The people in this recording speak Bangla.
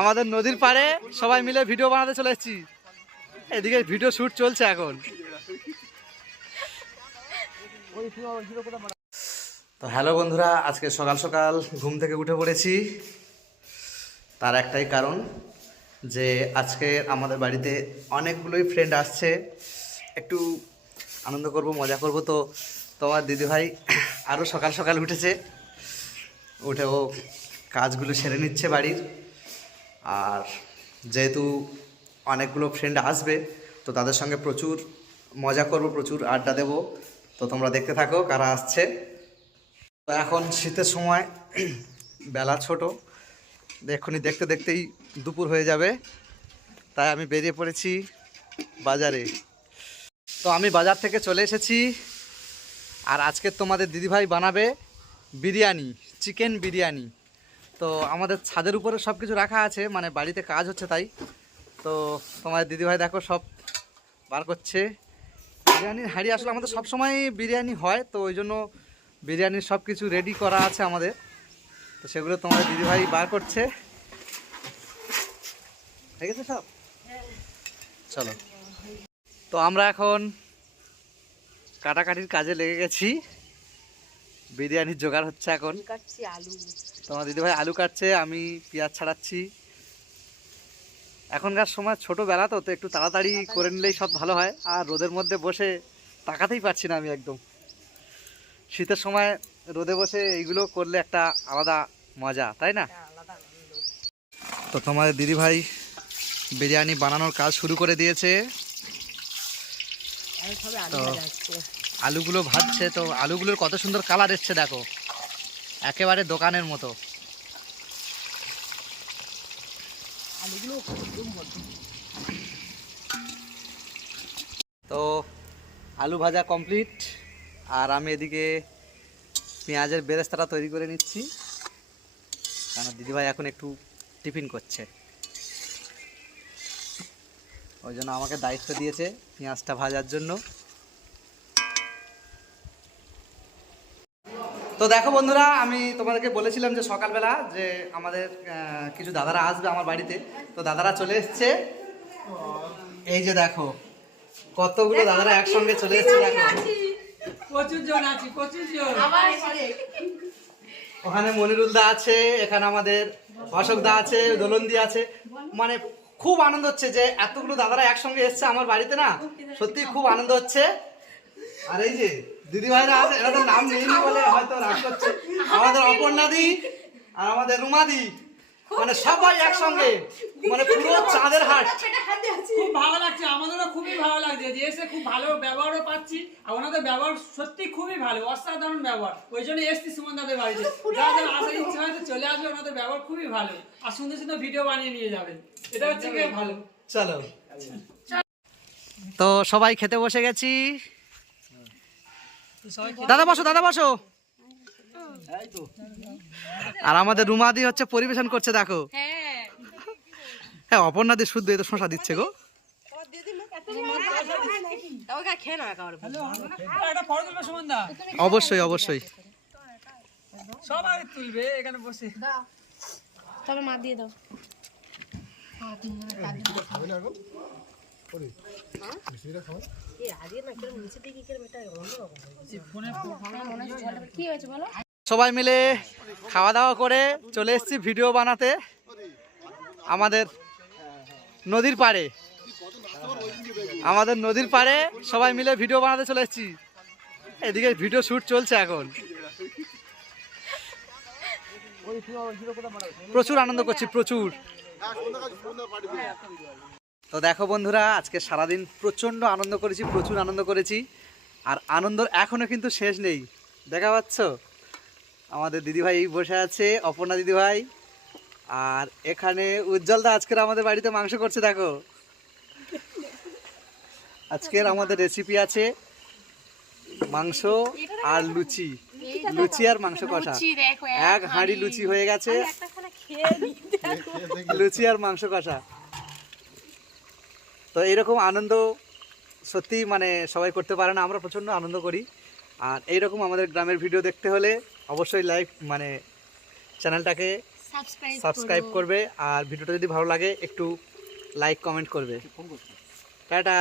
আমাদের নদীর পাড়ে সবাই মিলে ভিডিও বানাতে চলে এসেছি। এদিকে ভিডিও শুট চলছে এখন। তো হ্যালো বন্ধুরা, আজকে সকাল সকাল ঘুম থেকে উঠে পড়েছি। তার একটাই কারণ যে আজকে আমাদের বাড়িতে অনেকগুলোই ফ্রেন্ড আসছে, একটু আনন্দ করব, মজা করব। তো তোমার দিদিভাই আরও সকাল সকাল উঠেছে, উঠে ও কাজগুলো সেরে নিচ্ছে বাড়ির। আর যেহেতু অনেকগুলো ফ্রেন্ড আসবে, তো তাদের সঙ্গে প্রচুর মজা করব, প্রচুর আড্ডা দেব। তো তোমরা দেখতে থাকো কারা আসছে। তো এখন শীতের সময়, বেলা ছোট, এক্ষুনি দেখতে দেখতেই দুপুর হয়ে যাবে, তাই আমি বেরিয়ে পড়েছি বাজারে। তো আমি বাজার থেকে চলে এসেছি, আর আজকে তোমাদের দিদিভাই বানাবে বিরিয়ানি, চিকেন বিরিয়ানি। তো আমাদের ছাদের উপরে সব কিছু রাখা আছে, মানে বাড়িতে কাজ হচ্ছে তাই। তো তোমার দিদিভাই দেখো সব বার করছে। বিরিয়ানির হাঁড়ি আসলে আমাদের সবসময় বিরিয়ানি হয়, তো ওই জন্য বিরিয়ানির সব কিছু রেডি করা আছে আমাদের। তো সেগুলো তোমাদের দিদিভাই বার করছে। ঠিক আছে সব, চলো। তো আমরা এখন কাটাকাটির কাজে লেগে গেছি, বিরিয়ানির জোগাড় হচ্ছে এখন। তোমার দিদিভাই আলু কাটছে, আমি পেঁয়াজ ছাড়াচ্ছি। এখনকার সময় ছোটোবেলা তো একটু তাড়াতাড়ি করে নিলেই সব ভালো হয়। আর রোদের মধ্যে বসে তাকাতেই পারছি না আমি একদম। শীতের সময় রোদে বসে এইগুলো করলে একটা আলাদা মজা, তাই না? তো তোমাদের দিদিভাই বিরিয়ানি বানানোর কাজ শুরু করে দিয়েছে। তো আলুগুলো ভাজছে, তো আলুগুলোর কত সুন্দর কালার এসছে দেখো, একেবারে দোকানের মতো। তো আলু ভাজা কমপ্লিট, আর আমি এদিকে পেঁয়াজের বেরেস্তাটা তৈরি করে নিচ্ছি, কারণ দিদিভাই এখন একটু টিফিন করছে, ওই জন্য আমাকে দায়িত্ব দিয়েছে পেঁয়াজটা ভাজার জন্য। তো দেখো বন্ধুরা, আমি তোমাদেরকে বলেছিলাম যে সকালবেলা যে আমাদের কিছু দাদারা আসবে আমার বাড়িতে। তো দাদারা চলে এসছে, এই যে দেখো কতগুলো দাদারা একসঙ্গে চলে এসছে। দেখো ওখানে মনিরুল দা আছে, এখানে আমাদের অশোক দা আছে, দোলন্দি আছে। মানে খুব আনন্দ হচ্ছে যে এতগুলো দাদারা একসঙ্গে এসছে আমার বাড়িতে, না সত্যি খুব আনন্দ হচ্ছে। আর এই যে দিদি ভাইরা আছে, এরা তো নাম নেইনি বলে হয়তো রাগ করছে। আমাদের অপর্ণাদি আর আমাদের রুমাদি, মানে সবাই একসঙ্গে, মানে পুরো চাঁদের হাট। খুব ভালো লাগছে, আমাদেরও খুবই ভালো লাগছে যে এসে খুব ভালো ব্যবহারও পাচ্ছি। আর ওনাদের ব্যবহার সত্যি খুবই ভালো, অসাধারণ ব্যবহার। ওই জন্য এসছি সুমন দাদের বাড়িতে, যাদের আসার ইচ্ছা হয়তো চলে আসবে। ওনাদের ব্যবহার খুবই ভালো, আর সুন্দর সুন্দর ভিডিও বানিয়ে নিয়ে যাবেন, এটা হচ্ছে কি ভালো। চলো, তো সবাই খেতে বসে গেছি। দাদা বসো, দাদা বসো। আর আমাদের রুমাদি হচ্ছে পরিবেশন করছে, দেখো। হ্যাঁ, অপর্ণাদি শুদ্ধ এই তো শশা দিচ্ছে গো। অবশ্যই অবশ্যই সবাই তুলবে এখানে বসে। তবে মা দিয়ে দাও। সবাই মিলে খাওয়া দাওয়া করে চলে এসেছি ভিডিও বানাতে আমাদের নদীর পাড়ে। আমাদের নদীর পাড়ে সবাই মিলে ভিডিও বানাতে চলে এসেছি। এদিকে ভিডিও শুট চলছে এখন। প্রচুর আনন্দ করছি, প্রচুর। তো দেখো বন্ধুরা, আজকে সারাদিন প্রচণ্ড আনন্দ করেছি, প্রচুর আনন্দ করেছি। আর আনন্দ এখনও কিন্তু শেষ নেই, দেখা পাচ্ছ আমাদের দিদিভাই বসে আছে, অপর্ণা দিদিভাই। আর এখানে উজ্জ্বলদা আজকের আমাদের বাড়িতে মাংস করছে, দেখো। আজকের আমাদের রেসিপি আছে মাংস আর লুচি, লুচি আর মাংস কষা। এক হাঁড়ি লুচি হয়ে গেছে, লুচি আর মাংস কষা। তো এইরকম আনন্দ সত্যি মানে সবাই করতে পারে না, আমরা প্রচণ্ড আনন্দ করি। আর এইরকম আমাদের গ্রামের ভিডিও দেখতে হলে অবশ্যই লাইক মানে চ্যানেলটাকে সাবস্ক্রাইব করবে, আর ভিডিওটা যদি ভালো লাগে একটু লাইক কমেন্ট করবে। টাটা।